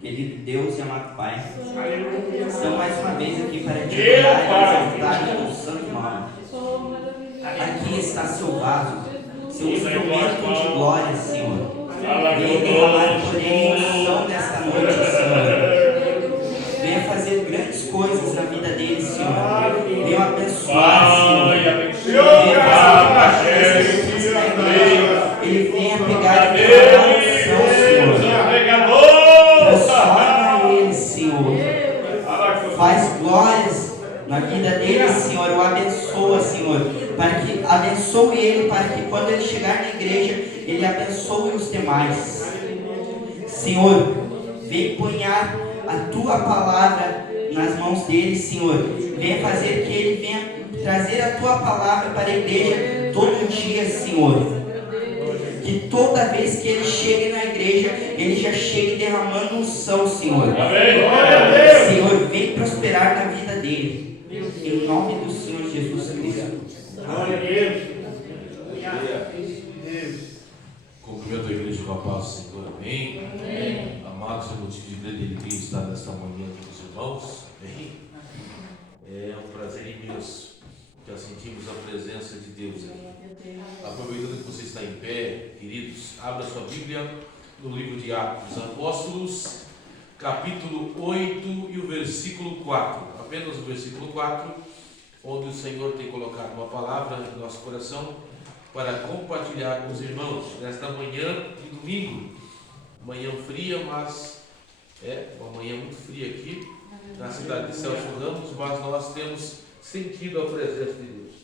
Querido Deus e amado Pai, estamos mais uma vez aqui para te adorar e exaltar o santo nome. Aqui está seu vaso, seu instrumento de glória, Senhor. Venha derramar porém unção nesta noite, Senhor. Venha fazer grandes coisas na vida dele, Senhor. Venha abençoar, Senhor. Venha fazer ele venha pegar e derramar unção, Senhor. Transforma ele, Senhor. Faz glórias na vida dele, Senhor. O abençoa, Senhor. Para que abençoe ele, para que quando ele chegar na igreja, ele abençoe os demais. Senhor, vem punhar a tua palavra nas mãos dele, Senhor. Venha fazer que ele venha trazer a tua palavra para a igreja todo dia, Senhor. Que toda vez que ele chegue na igreja, ele já chegue derramando unção, Senhor. Amém. Senhor, vem prosperar na vida dele. Em nome do Senhor Jesus Cristo. Glória a Deus. Cumprimento a igreja com a paz do Senhor. Amém. Amém. Amados, é motivo de grande alegria estar nesta manhã com os irmãos. Amém. É um prazer imenso. Já sentimos a presença de Deus aqui. Aproveitando que você está em pé, queridos, abra sua Bíblia no livro de Atos dos Apóstolos, capítulo 8 e o versículo 4. Apenas o versículo 4, onde o Senhor tem colocado uma palavra no nosso coração para compartilhar com os irmãos nesta manhã de domingo. Manhã fria, mas é uma manhã muito fria aqui na cidade de Celso Ramos, mas nós temos sentido a presença de Deus.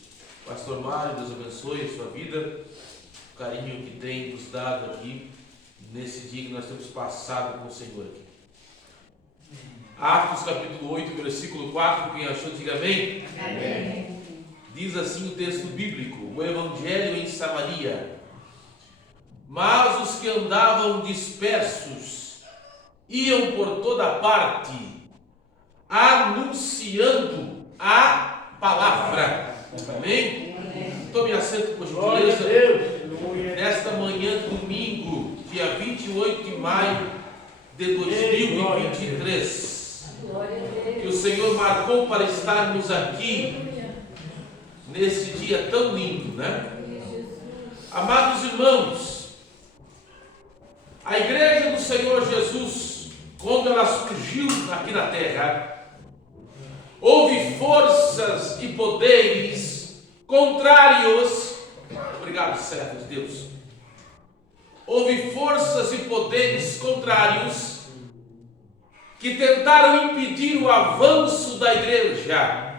Pastor Mário, Deus abençoe a sua vida, o carinho que tem nos dado aqui nesse dia que nós temos passado com o Senhor aqui. Atos capítulo 8, versículo 4, quem achou, diga amém. Amém. Diz assim o texto bíblico: o evangelho em Samaria. Mas os que andavam dispersos iam por toda parte, anunciando a palavra. Amém? Tome assento, por gentileza. Nesta manhã de domingo, dia 28 de maio de 2023, que o Senhor marcou para estarmos aqui nesse dia tão lindo, né? Amados irmãos, a igreja do Senhor Jesus, quando ela surgiu aqui na terra, houve forças e poderes contrários. Obrigado, servo de Deus. Houve forças e poderes contrários que tentaram impedir o avanço da igreja.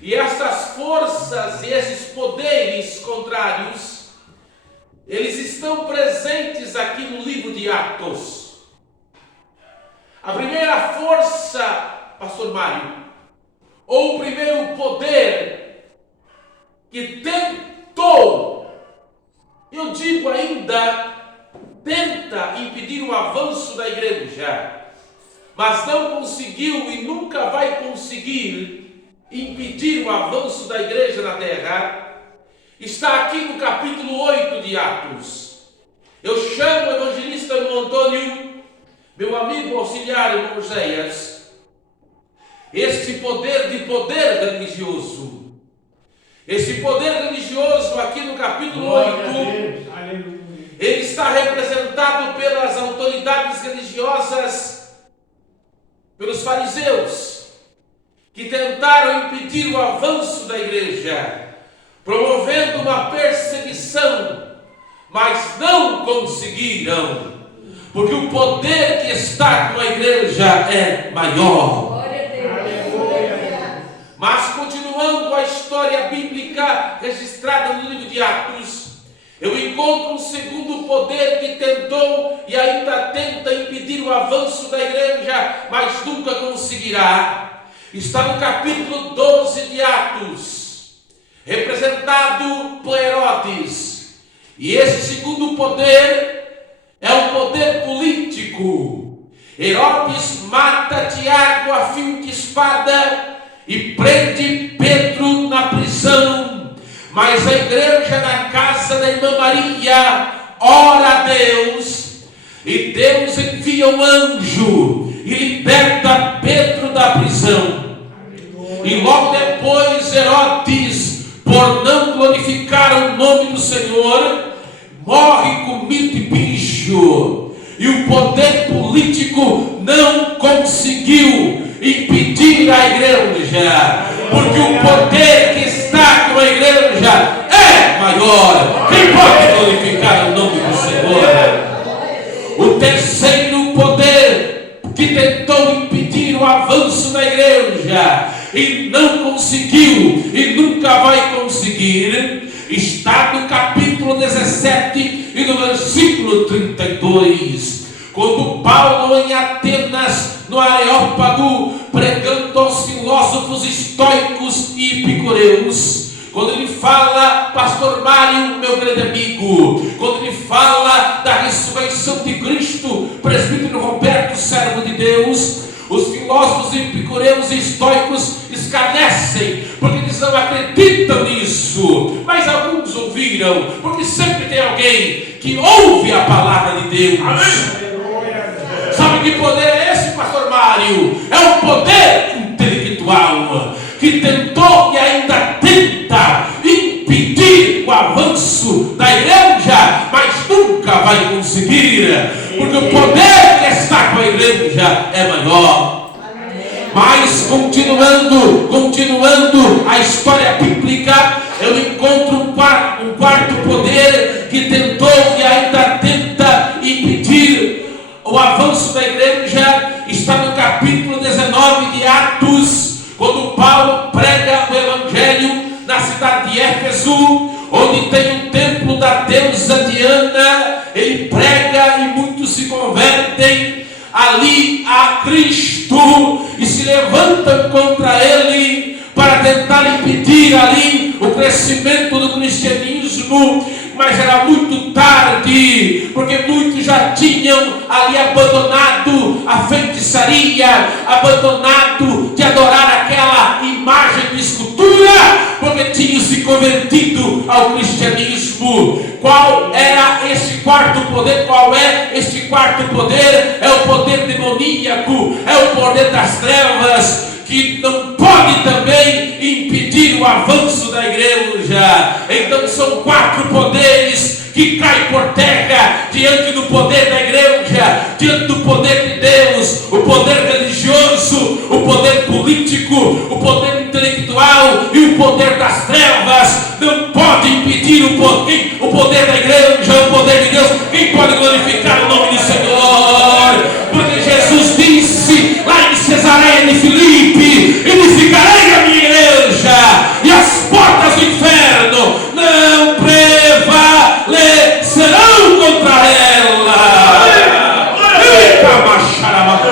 E essas forças e esses poderes contrários, eles estão presentes aqui no livro de Atos. A primeira força, Pastor Mário, ou o primeiro poder que tentou, eu digo ainda, tenta impedir o avanço da igreja, mas não conseguiu e nunca vai conseguir impedir o avanço da igreja na terra, está aqui no capítulo 8 de Atos. Eu chamo o evangelista irmão Antônio, meu amigo auxiliar irmão Oséias. Este poder religioso, esse poder religioso aqui no capítulo 8, ele está representado pelas autoridades religiosas, pelos fariseus, que tentaram impedir o avanço da igreja, promovendo uma perseguição, mas não conseguiram, porque o poder que está com a igreja é maior. Mas continuando a história bíblica registrada no livro de Atos, eu encontro um segundo poder que tentou e ainda tenta impedir o avanço da igreja, mas nunca conseguirá. Está no capítulo 12 de Atos, representado por Herodes. E esse segundo poder é um poder político. Herodes mata Tiago a fio de espada e prende Pedro na prisão. Mas a igreja na casa da irmã Maria ora a Deus E Deus envia um anjo e liberta Pedro da prisão. E logo depois Herodes, por não glorificar o nome do Senhor, morre comido de bicho. E o poder político não conseguiu impedir a igreja, porque o poder que está com a igreja é maior. Quem pode glorificar o nome do Senhor? O terceiro poder que tentou impedir o avanço da igreja e não conseguiu e nunca vai conseguir, está no capítulo 17 e no versículo 32. Quando Paulo, em Atenas, no Areópago, pregando aos filósofos estoicos e epicureus, quando ele fala, pastor Mário, meu grande amigo, quando ele fala da ressurreição de Cristo, presbítero Roberto, servo de Deus, os filósofos epicureus e estoicos escarnecem, porque eles não acreditam nisso, mas alguns ouviram, porque sempre tem alguém que ouve a palavra de Deus. Amém. Sabe que poder é esse, pastor Mário? É um poder intelectual que tentou e ainda tenta impedir o avanço da igreja, mas nunca vai conseguir, porque o poder que está com a igreja é maior. Mas continuando a história bíblica, eu encontro um quarto poder que tentou e ainda tenta impedir o avanço da igreja. Está no capítulo 19 de Atos, quando Paulo prega o evangelho na cidade de Éfeso, onde tem o templo da deusa Diana. Ele prega e muitos se convertem ali a Cristo e se levantam contra ele para tentar impedir ali o crescimento do cristianismo, mas era muito tarde, porque muitos já tinham ali abandonado a feitiçaria, abandonado de adorar aquela imagem de escultura, porque tinham se convertido ao cristianismo. Qual era esse quarto poder? Qual é este quarto poder? É o poder demoníaco, é o poder das trevas, que não pode também impedir o avanço da igreja. Então são 4 poderes que caem por terra diante do poder da igreja, diante do poder de Deus: o poder religioso, o poder político, o poder intelectual e o poder das trevas. Não pode impedir o poder da igreja, o poder de Deus. Quem pode glorificar o nome do Senhor? Porque Jesus disse lá em Cesareia de Filipe: edificarei a minha igreja e as portas do inferno não prevalecerão contra ela.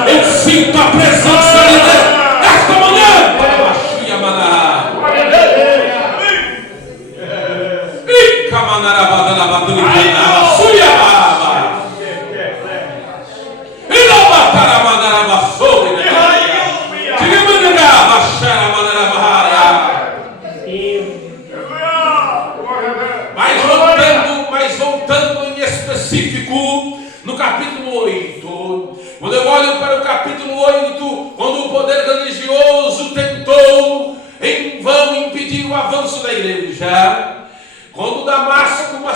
Eu sinto a presença de Deus esta manhã. Mas voltando em específico no capítulo 8, quando eu olho para o capítulo 8, quando o poder religioso tentou em vão impedir o avanço da igreja, quando Damasco, uma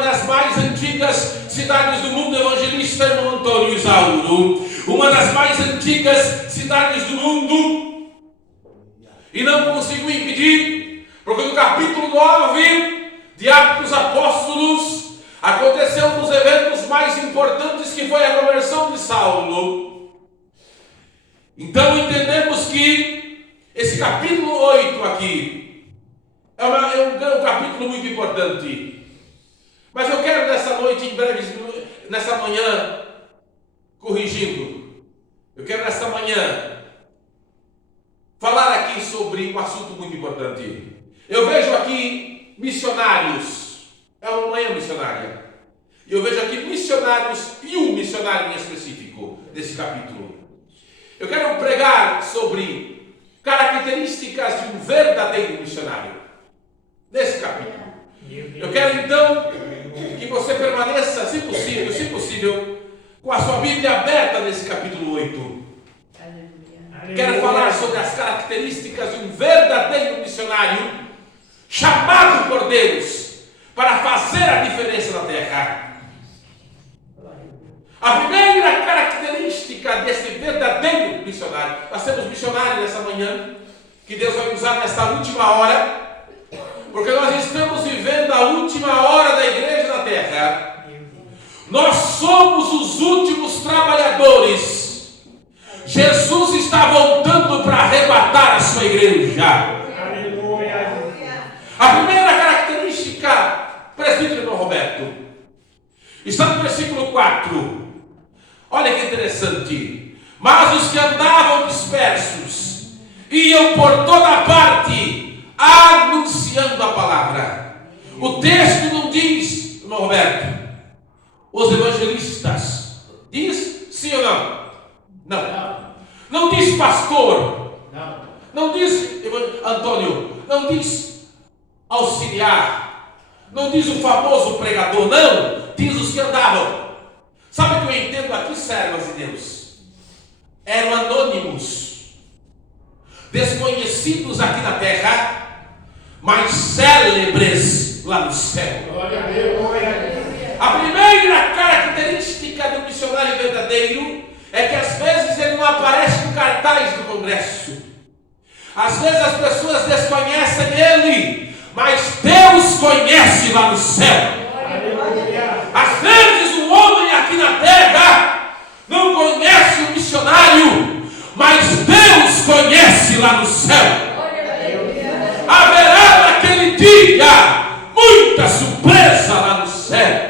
das mais antigas cidades do mundo, evangelista irmão Antônio Isauro, uma das mais antigas cidades do mundo, e não conseguiu impedir, porque no capítulo 9 de Atos dos Apóstolos aconteceu um dos eventos mais importantes, que foi a conversão de Saulo. Então entendemos que esse capítulo 8 aqui é um capítulo muito importante. Mas eu quero nessa noite, em breve, nessa manhã, corrigindo, eu quero nessa manhã falar aqui sobre um assunto muito importante. Eu vejo aqui missionários, é uma manhã missionária. Eu vejo aqui missionários e um missionário em específico desse capítulo. Eu quero pregar sobre características de um verdadeiro missionário nesse capítulo. Eu quero então que você permaneça, se possível, com a sua Bíblia aberta nesse capítulo 8. Quero falar sobre as características de um verdadeiro missionário chamado por Deus para fazer a diferença na terra. A primeira característica desse verdadeiro missionário, nós temos missionário nessa manhã, que Deus vai usar nesta última hora, porque nós estamos vivendo a última hora da igreja na terra. Nós somos os últimos trabalhadores. Jesus está voltando para arrebatar a sua igreja. A primeira característica, presbítero Roberto, está no versículo 4. Olha que interessante. Mas os que andavam dispersos iam por toda parte anunciando a palavra. O texto não diz, irmão Roberto, os evangelistas. Diz sim ou não? Não. Não diz pastor. Não diz Antônio. Não diz auxiliar. Não diz o famoso pregador. Não. Diz os que andavam. Sabe o que eu entendo aqui, servas de Deus? Eram anônimos, desconhecidos aqui na terra, mas célebres lá no céu. Glória a Deus. A primeira característica do missionário verdadeiro é que às vezes ele não aparece no cartaz do congresso. Às vezes as pessoas desconhecem ele, mas Deus conhece lá no céu. Às vezes o homem aqui na terra não conhece o missionário, mas Deus conhece lá no céu. Haverá naquele dia muita surpresa lá no céu.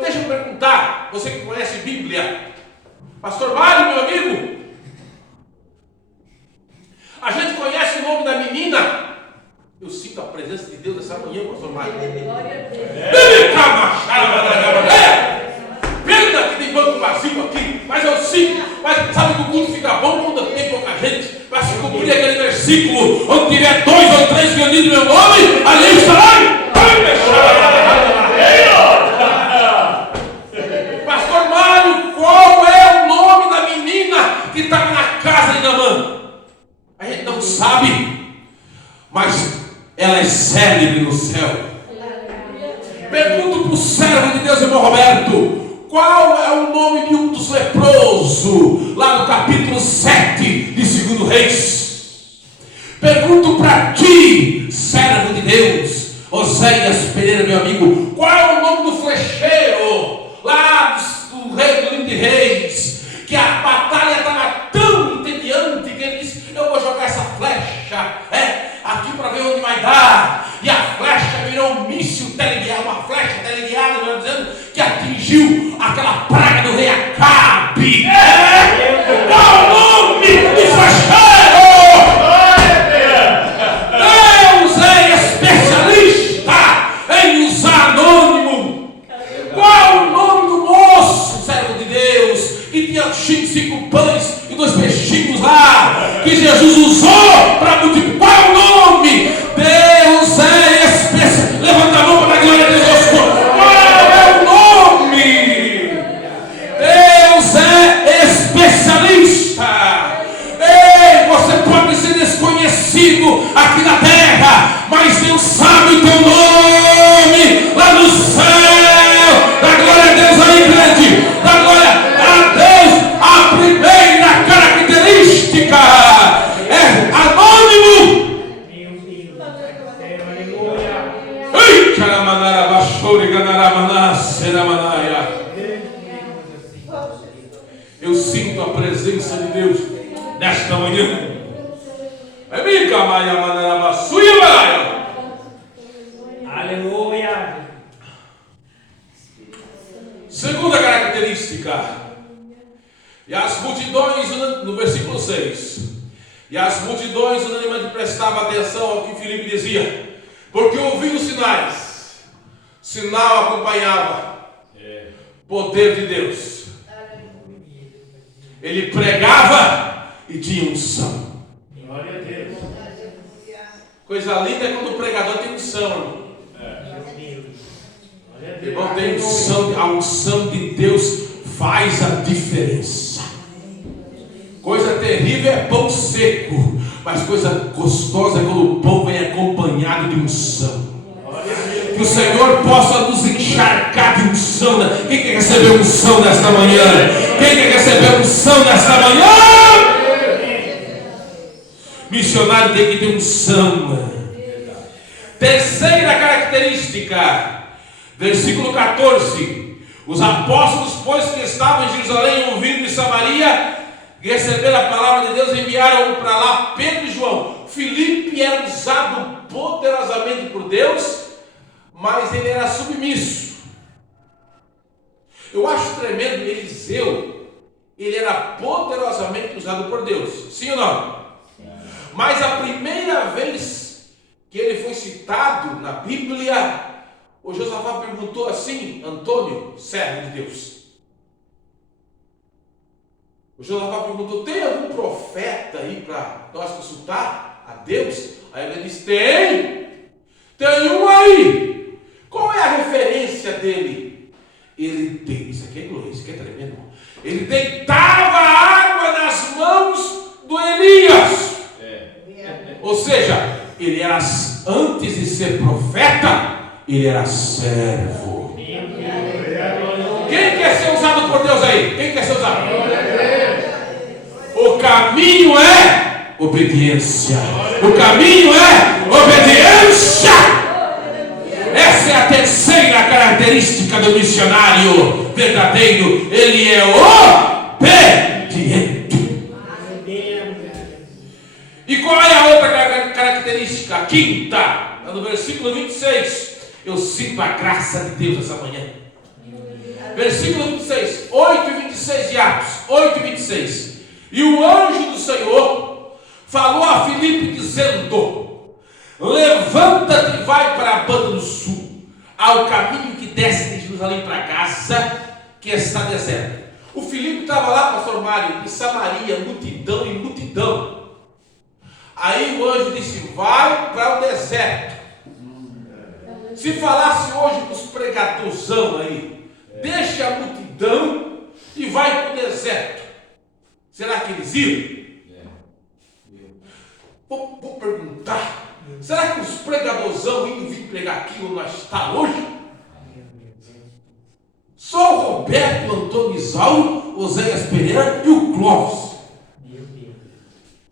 Deixa eu perguntar, você que conhece Bíblia, pastor Mário, meu amigo, a gente conhece o nome da menina? Eu sinto a presença de Deus nessa manhã, pastor Mário. Pena que tem banco vazio aqui, mas eu sinto. Mas sabe que o culto fica bom quando tem pouca gente? Vai se cumprir aquele versículo: onde tiver 2 ou 3 reunidos no meu nome, ali estará. Pastor Mário, qual é o nome da menina que estava na casa de Naamã? A gente não sabe, mas ela é célebre no céu. Pergunto para o servo de Deus, irmão Roberto, qual é o nome de um dos leprosos, lá no capítulo 7 de 2 Reis? Pergunto para ti, servo de Deus, Oséias Pereira, meu amigo, qual é o nome do flecheiro, lá do rei do livro de Reis, que a batalha estava tão entediante que ele disse: eu vou jogar essa flecha aqui para ver onde vai dar. E a flecha virou um míssil teleguiado, uma flecha teleguiada, dizendo que atingiu aquela praga do rei Acabe. Qual o nome do flecheiro? Deus é especialista em usar anônimo. Qual o nome do moço, servo de Deus, que tinha 5 pães e 2 peixinhos lá, que Jesus usou para multiplicar? Qual o nome? Deus é especialista. Levanta a mão para a glória de Deus. Qual é o nome? Deus é especialista. Ei, você pode ser desconhecido aqui na terra, mas Deus sabe o teu nome lá no céu. Da glória a Deus aí, grande. Da glória a Deus. A primeira característica é anônimo. Ei, caramanara bachore ganaramaná seramanaya. Eu sinto a presença de Deus nesta manhã. Aleluia. Segunda característica. E as multidões, no versículo 6, e as multidões unanimemente prestavam atenção ao que Filipe dizia, porque ouviam sinais. Sinal acompanhava poder de Deus. Ele pregava e tinha unção. Glória a Deus. Coisa linda é quando o pregador tem unção. Glória a Irmão, tem unção, a unção de Deus faz a diferença. Coisa terrível é pão seco, mas coisa gostosa é quando o pão vem acompanhado de unção. Que o Senhor possa nos encharcar de unção. Quem quer receber unção nesta manhã? Quem quer receber unção nesta manhã? Missionário tem que ter unção. Terceira característica, versículo 14: os apóstolos, pois que estavam em Jerusalém, ouvindo em Samaria, receberam a palavra de Deus, enviaram para lá Pedro e João. Filipe era usado poderosamente por Deus, mas ele era submisso. Eu acho tremendo. Eliseu, ele era poderosamente usado por Deus, sim ou não? Mas a primeira vez que ele foi citado na Bíblia, o Josafá perguntou assim: Antônio, servo de Deus. O Josafá perguntou: tem algum profeta aí para nós consultar a Deus? Aí ele disse: tem um aí. Qual é a referência dele? Ele tem, isso aqui é glória, isso aqui é tremendo. Ele deitava água nas mãos do Elias. Ou seja, ele era, antes de ser profeta, ele era servo. Quem quer ser usado por Deus aí? Quem quer ser usado? O caminho é obediência. O caminho é obediência. Essa é a terceira característica do missionário verdadeiro. Ele é obediente. E qual é a outra característica? A quinta, no versículo 26. Eu sinto a graça de Deus essa manhã. Versículo 26, 8 e 26 de Atos, 8 e 26. E o anjo do Senhor falou a Filipe dizendo: levanta-te e vai para a banda do sul, ao caminho que desce de Jerusalém para Gaza, que está deserto. O Filipe estava lá, pastor Mário, em Samaria, multidão e multidão. Aí o anjo disse: vai para o deserto. Se falasse hoje com os pregadorzão aí, deixa a multidão e vai para o deserto, será que eles iam? Vou perguntar: será que os pregadorzão iam vir pregar aqui onde nós estamos hoje? Só o Roberto, o Antônio Isauro, o Oséias Pereira e o Clóvis.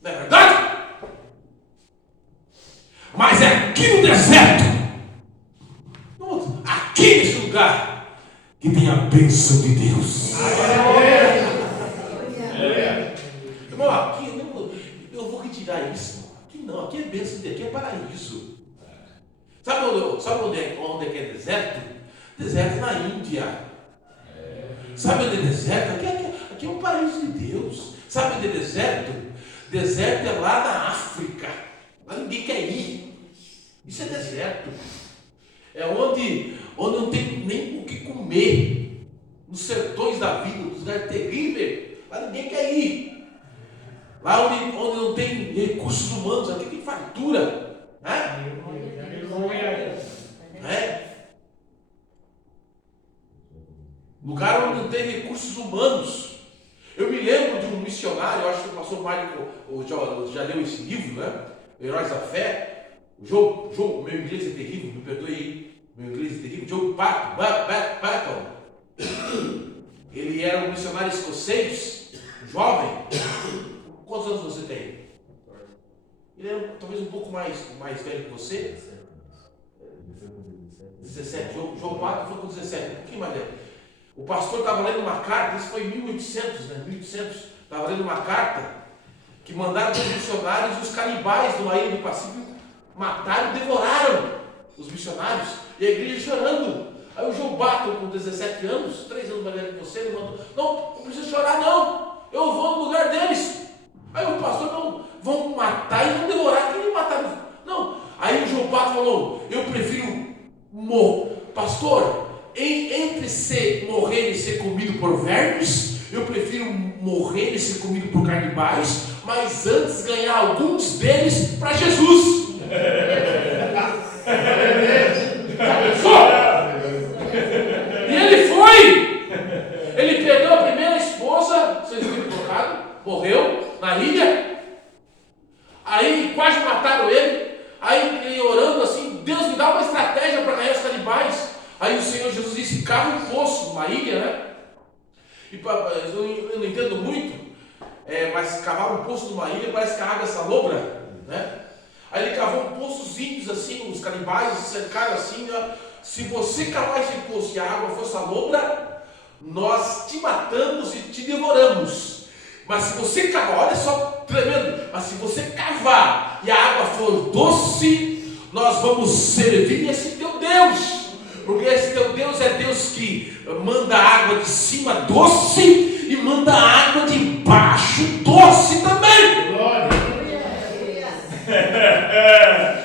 Não é verdade? Mas é aqui no deserto, aqui nesse lugar, que tem a bênção de Deus. Irmão, aqui eu vou retirar isso. Aqui não, aqui é bênção de Deus, aqui é paraíso. Sabe onde é que é deserto? Deserto é na Índia. Sabe onde é deserto? Aqui é um paraíso de Deus. Sabe onde é deserto? Deserto é lá na África. Lá ninguém quer ir. Isso é deserto. É onde não tem nem o que comer. Nos sertões da vida, nos lugares terríveis. Lá ninguém quer ir. Lá onde não tem recursos humanos, aqui tem fartura. Lugar onde não tem recursos humanos. Eu me lembro de um missionário, eu acho que o pastor Mário já leu esse livro, né? Heróis da Fé. O Joe, meu inglês é terrível, me perdoe aí, meu inglês é terrível. Joe Patton. Ele era um missionário escocês, jovem. Quantos anos você tem? Ele era talvez um pouco mais velho que você. 17. Joe Patton foi com 17, um pouquinho mais velho. O pastor estava lendo uma carta, isso foi em 1800, né? 1800, estava lendo uma carta que mandaram para os missionários, e os canibais de uma ilha do Pacífico mataram e devoraram os missionários, e a igreja chorando. Aí o Joe Patton, com 17 anos, 3 anos mais velho que você, ele mandou: não precisa chorar não, eu vou no lugar deles. Aí o pastor: não, vão matar e vão devorar. Quem mataram? Não. Aí o Joe Patton falou: eu prefiro pastor, entre morrer e ser comido por vermes, eu prefiro morrer e ser comido por canibais, mas antes ganhar alguns deles para Jesus. Aí o Senhor Jesus disse, cava um poço numa ilha, né? E eu não entendo muito, mas cavar um poço numa ilha parece que a água é salobra, né? Aí ele cavou um poçozinhos assim, os canibais cercaram assim, né? Se você cavar esse poço e a água for salobra, nós te matamos e te devoramos. Mas se você cavar, olha só, tremendo, mas se você cavar e a água for doce, nós vamos servir esse teu Deus. Porque esse teu Deus é Deus que manda água de cima doce e manda água de baixo doce também.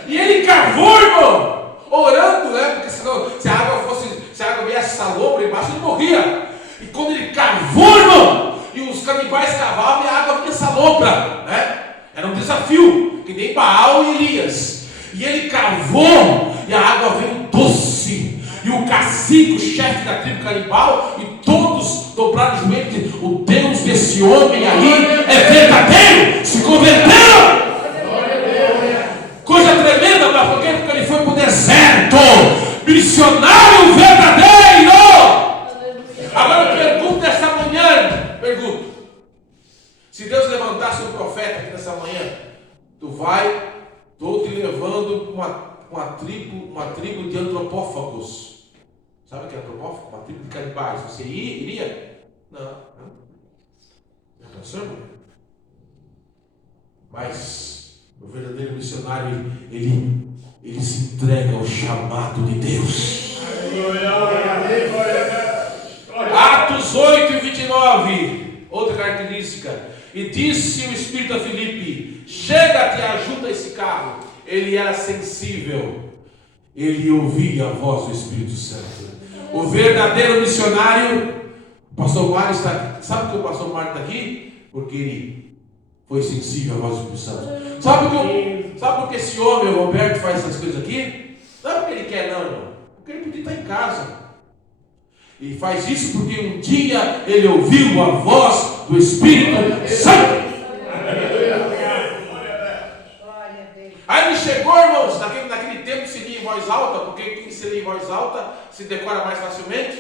E ele cavou, irmão, orando, né? Porque senão, se a água viesse salobra embaixo, ele morria. E quando ele cavou, irmão, e os canibais cavavam e a água vinha salobra, né? Era um desafio, que nem Baal e Elias. E ele cavou e a água veio doce. E o cacique, o chefe da tribo canibal, e todos dobraram os joelhos e disseram, o Deus desse homem aí é verdadeiro, se converteram. Coisa tremenda, mas por quê? Porque ele foi para o deserto, missionário verdadeiro. Agora eu pergunto nessa manhã, se Deus levantasse um profeta aqui nessa manhã, estou te levando para uma tribo de antropófagos. Sabe o que é antropófago? Uma tribo de canibais. Você iria? Não. Já pensou, irmão? Mas o verdadeiro missionário, ele se entrega ao chamado de Deus. Atos 8:29. Outra característica. E disse o Espírito a Filipe, chega-te e ajuda esse carro. Ele era sensível. Ele ouvia a voz do Espírito Santo. O verdadeiro missionário, o pastor Mário está aqui. Sabe por que o pastor Mário está aqui? Porque ele foi sensível à voz do Espírito Santo. Sabe por que esse homem, o Roberto, faz essas coisas aqui? Não é porque ele quer, não. Porque ele podia estar em casa. E faz isso porque um dia ele ouviu a voz do Espírito Santo. Aí ele chegou, irmãos, naquele tempo se lia em voz alta, porque quem se lia em voz alta se decora mais facilmente.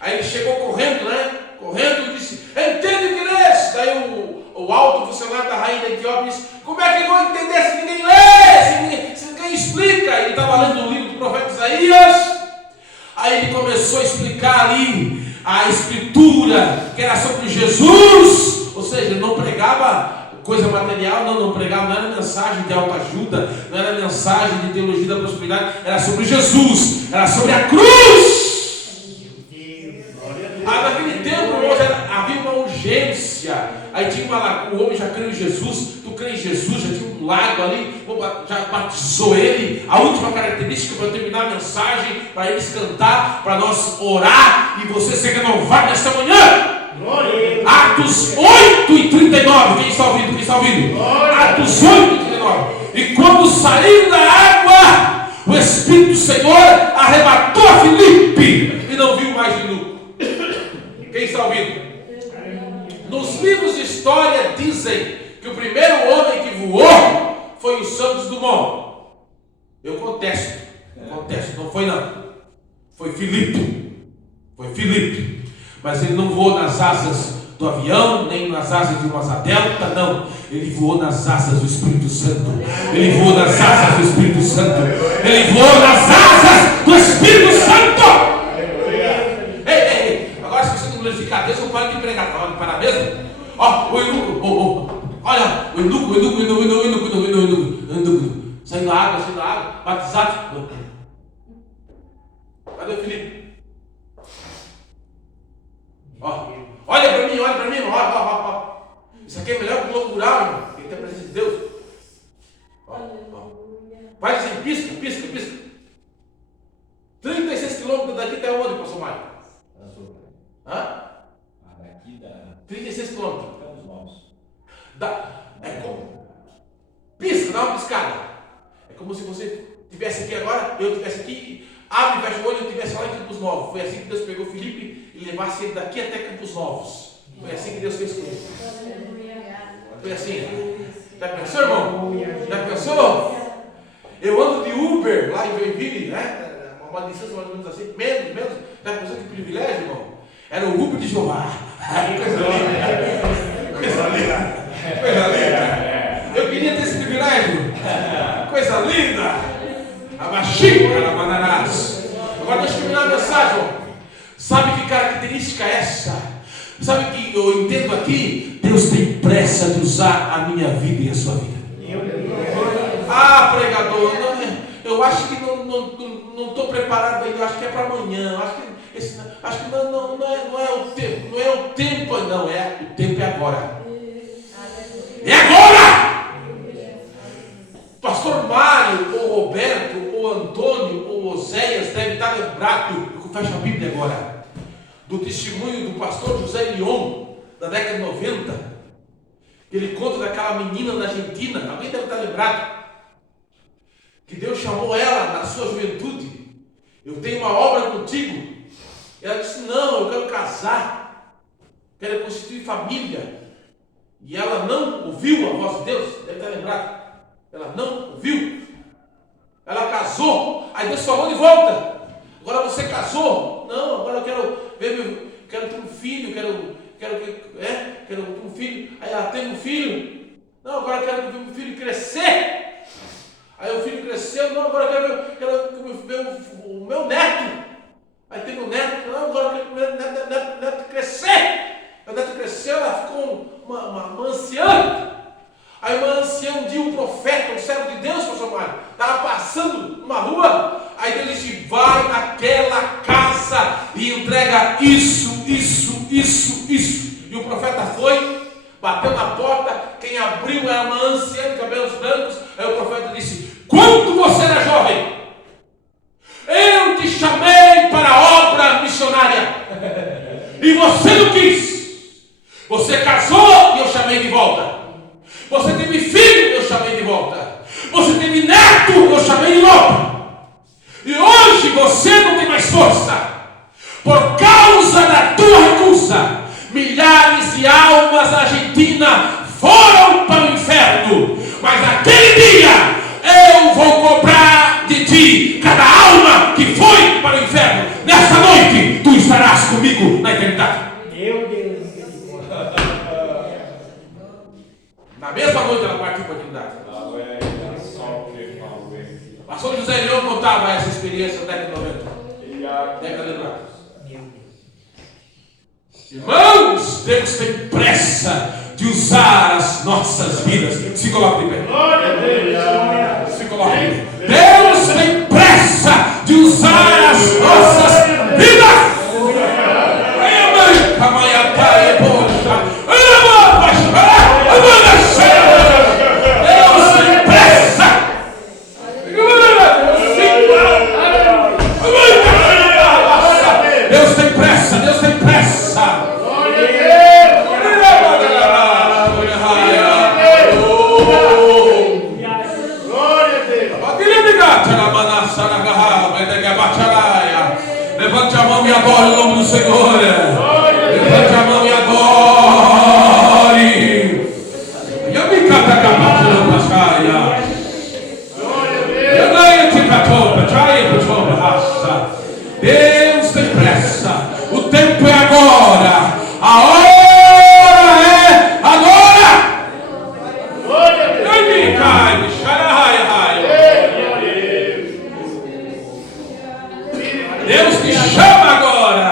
Aí ele chegou correndo, né? Correndo e disse, entende que lês? Daí o alto funcionário da rainha da Etiópia disse, como é que vão entender se ninguém lê? Se ninguém explica? Ele estava lendo o livro do profeta Isaías. Aí ele começou a explicar ali a escritura que era sobre Jesus. Ou seja, ele não pregava coisa material, não pregava, não era mensagem de autoajuda, não era mensagem de teologia da prosperidade, era sobre Jesus, era sobre a cruz. Naquele tempo, irmãos, havia uma urgência. Aí tinha o homem já creu em Jesus, tu crê em Jesus, já tinha um lago ali, já batizou ele. A última característica para terminar a mensagem, para eles cantar, para nós orar e você ser renovado nesta manhã. Atos 8:39. Quem está ouvindo? Atos 8:39. E quando saíram da água, o Espírito do Senhor arrebatou a Filipe e não viu mais eunuco. Quem está ouvindo? Nos livros de história dizem que o primeiro homem que voou foi o Santos Dumont. Eu contesto, não foi não. Foi Filipe. Mas ele não voou nas asas do avião, nem nas asas de uma asa delta, não. Ele voou nas asas do Espírito Santo. Ele voou nas asas do Espírito Santo. Agora se você não glorificar Deus, não pode te pregar. Pode parar mesmo? O eunuco, saindo da água, batizado. Cadê o Filipe? Olha para mim, ó. Isso aqui é melhor que o globo rural, irmão. Ele tem a presença de Deus. Vai assim, pisca. 36 quilômetros daqui até onde, pastor Mário? Daqui dá 36 quilômetros. Campos Novos. Pisca, dá uma piscada. É como se você estivesse aqui agora, eu estivesse aqui, abre e fecha o olho, eu estivesse lá em Campos Novos. Foi assim que Deus pegou Filipe e levasse ele daqui até Campos Novos. Foi assim que Deus fez com ele. Foi assim. Já pensou, irmão? Já pensou? Eu ando de Uber lá em Joinville, né? uma distância mais ou menos assim, menos. Tá pensando que privilégio, irmão? Era o Rubio de Jeová. Coisa linda. Coisa linda. Eu queria ter esse privilégio. Coisa linda. Abaxica na Manarás. Agora deixa eu terminar a mensagem. Sabe que característica é essa? Sabe que eu entendo aqui? Deus tem pressa de usar a minha vida e a sua vida. Ah, pregador, eu acho que não estou preparado ainda. Eu acho que é para amanhã. Acho que não é o tempo. Não é o tempo, não. O tempo é agora. É agora! Pastor Mário, ou Roberto, ou Antônio, ou Oséias deve estar lembrado. Fecha a Bíblia agora. Do testemunho do pastor José Leon, da década de 90. Ele conta daquela menina na Argentina. Alguém deve estar lembrado. Que Deus chamou ela na sua juventude. Eu tenho uma obra contigo. Ela disse: não, eu quero casar. Quero constituir família. E ela não ouviu a voz de Deus. Deve estar lembrado. Ela não ouviu. Ela casou. Aí Deus falou de volta: agora você casou? Não, agora eu quero ter um filho. Quero ter um filho. Aí ela teve um filho. Não, agora eu quero ver o filho crescer. Aí o filho cresceu. Não, agora eu quero ver o meu neto. Aí teve um neto. Não, agora eu quero ver o neto crescer. O neto cresceu, ela ficou uma anciã. Aí uma anciã, um dia um profeta, um servo de Deus, pastor Mário, estava passando numa rua. Aí Deus disse: vai naquela casa e entrega isso. E o profeta foi, bateu na porta. Quem abriu era uma anciã de cabelos brancos. Aí o profeta disse: quando você era jovem, eu te chamei para a obra missionária e você não quis. Você casou e eu chamei de volta. Você teve filho, eu chamei de volta. Você teve neto, eu chamei de volta. E hoje você não tem mais força. Por causa da tua recusa, milhares de almas na Argentina foram para o inferno. Mas naquele dia eu vou cobrar de ti cada alma que foi para o inferno. Nessa noite tu estarás comigo na eternidade. Meu Deus. Na mesma noite ela partiu para a eternidade. Pastor José Leão contava essa experiência na década de 90. Década de 90. Irmãos, Deus tem pressa de usar as nossas vidas. Se coloque de pé. Glória a Deus. Se coloque de pé. Deus tem pressa de usar as nossas vidas. Levante a mão e adore o nome do Senhor. Levante a mão e adore. E a me canta capatula pascaia. Eu ganho te catopa, trai catopa raça. Deus tem pressa. O tempo é agora. A hora é agora. Eu me cai, me xaraia. Deus te chama agora,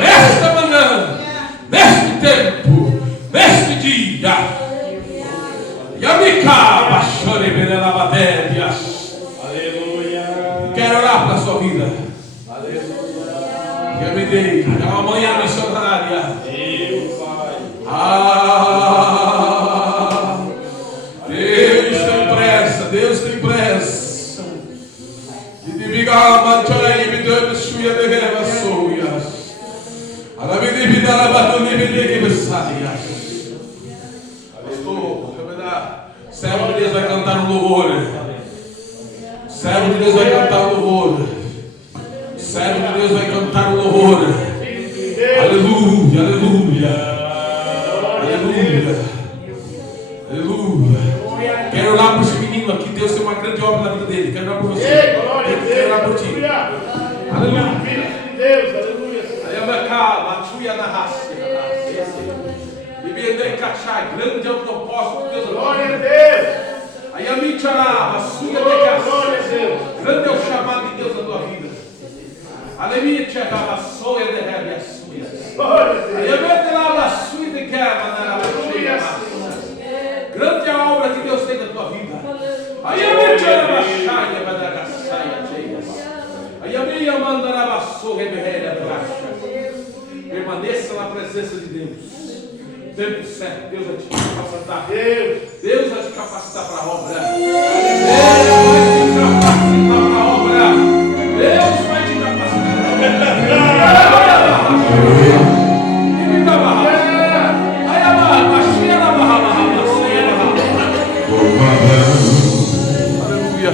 nesta manhã, neste tempo, neste dia. Yamika, chore benela badébias. Aleluia. Quero orar pela sua vida. Aleluia. Eu me dei. É uma manhã missionária. Deus tem pressa. Deus tem pressa. Servo de Deus vai cantar um louvor. Servo de Deus vai cantar um louvor. Servo de Deus vai cantar um louvor. Aleluia, aleluia. Aleluia. Aleluia. Quero orar por esse menino aqui. Deus tem uma grande obra na vida dele. Quero orar por você. quebrar por ti. Aleluia. Deus, aleluia. Aí a minha calma, a tua na raça. E me cachar, grande é o propósito de Deus. Glória a Deus. Aí a minha a sua de Glória a graça. Deus. Grande é o chamado de Deus na tua vida. Aleluia, a sua de rebe a sua. Glória a Aí Deus. a minha lá a sua de guerra na cheia. Grande é a obra que Deus tem na tua vida. Aí a minha chaia vai dar a saia cheia. Aí a minha manda na vassoura e permaneça na presença de Deus. Tempo certo, Deus vai te capacitar. Deus vai te capacitar para a obra. Deus vai te capacitar para a obra. Deus vai te capacitar. E me dá barra. Aí a barra, baixinha na barra, baixinha na barra. Aleluia.